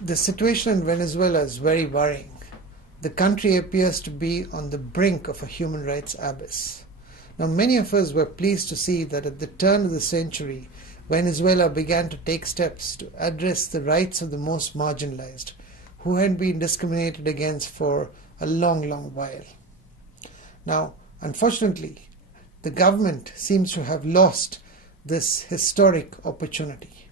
The situation in Venezuela is very worrying. The country appears to be on the brink of a human rights abyss. Now, many of us were pleased to see that at the turn of the century, Venezuela began to take steps to address the rights of the most marginalized, who had been discriminated against for a long, long while. Now, unfortunately, the government seems to have lost this historic opportunity.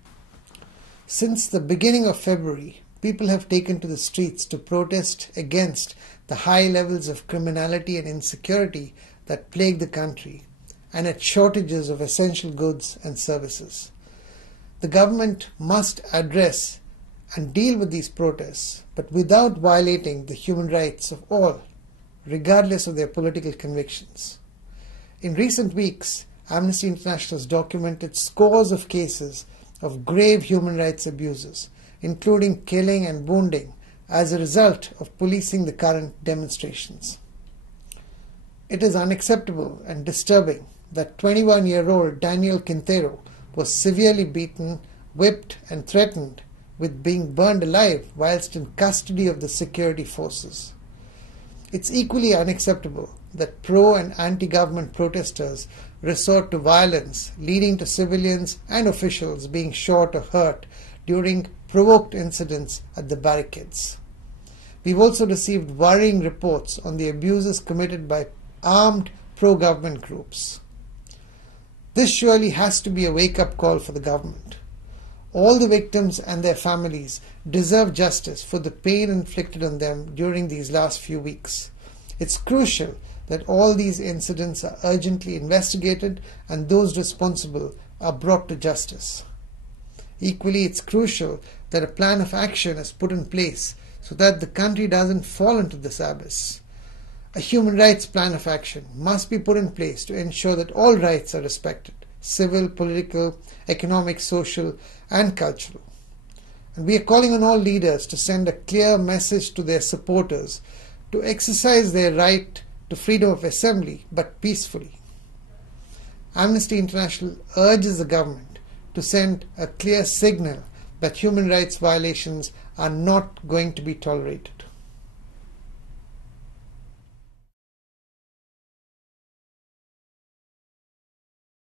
Since the beginning of February, people have taken to the streets to protest against the high levels of criminality and insecurity that plague the country and at shortages of essential goods and services. The government must address and deal with these protests, but without violating the human rights of all, regardless of their political convictions. In recent weeks, Amnesty International has documented scores of cases of grave human rights abuses, including killing and wounding, as a result of policing the current demonstrations. It is unacceptable and disturbing that 21-year-old Daniel Quintero was severely beaten, whipped and threatened with being burned alive whilst in custody of the security forces. It's equally unacceptable that pro- and anti-government protesters resort to violence, leading to civilians and officials being shot or hurt during provoked incidents at the barricades. We've also received worrying reports on the abuses committed by armed pro-government groups. This surely has to be a wake-up call for the government. All the victims and their families deserve justice for the pain inflicted on them during these last few weeks. It's crucial that all these incidents are urgently investigated and those responsible are brought to justice. Equally, it's crucial that a plan of action is put in place so that the country doesn't fall into this abyss. A human rights plan of action must be put in place to ensure that all rights are respected: civil, political, economic, social, and cultural. And we are calling on all leaders to send a clear message to their supporters to exercise their right to freedom of assembly, but peacefully. Amnesty International urges the government to send a clear signal that human rights violations are not going to be tolerated.